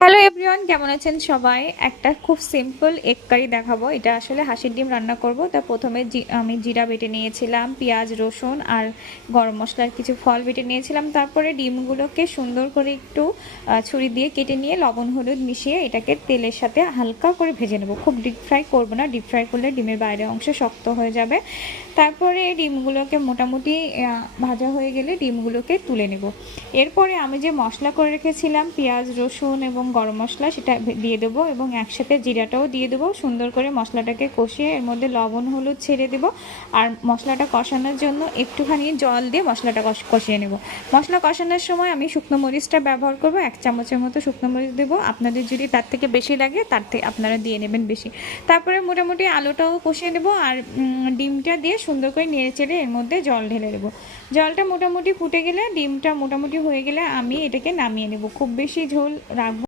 Hello everyone, কেমন আছেন সবাই? একটা খুব সিম্পল এগ কারি দেখাবো। এটা আসলে হাঁসের ডিম রান্না করব। তা প্রথমে আমি জিরা বেটে নিয়েছিলাম, পেঁয়াজ রসুন আর গরম মশলার কিছু ফল বেটে নিয়েছিলাম। তারপরে ডিমগুলোকে সুন্দর করে একটু ছুরি দিয়ে কেটে নিয়ে লবণ হলুদ মিশিয়ে এটাকে তেলের সাথে হালকা করে ভেজে নেব। খুব ডিপ ফ্রাই করবো না, ডিপ ফ্রাই করলে ডিমের বাইরের অংশ শক্ত হয়ে যাবে। তারপরে ডিমগুলোকে মোটামুটি ভাজা হয়ে গেলে ডিমগুলোকে তুলে নেব। এরপরে আমি যে মশলা করে রেখেছিলাম পেঁয়াজ রসুন এবং গরম মশলা, সেটা দিয়ে দেবো এবং একসাথে জিরাটাও দিয়ে দেবো। সুন্দর করে মশলাটাকে কষিয়ে এর মধ্যে লবণ হলুদ ছেড়ে দেবো। আর মশলাটা কষানোর জন্য একটুখানি জল দিয়ে মশলাটা কষিয়ে নেব। মশলা কষানোর সময় আমি শুকনো মরিচটা ব্যবহার করব, 1 চামচের মতো শুকনো মরিচ দেবো। আপনাদের যদি তার থেকে বেশি লাগে তার থেকে আপনারা দিয়ে নেবেন বেশি। তারপরে মোটামুটি আলুটাও কষিয়ে নেব আর ডিমটা দিয়ে সুন্দর করে নেড়ে চেড়ে এর মধ্যে জল ঢেলে দেবো। জলটা মোটামুটি ফুটে গেলে, ডিমটা মোটামুটি হয়ে গেলে আমি এটাকে নামিয়ে নেব। খুব বেশি ঝোল রাখবো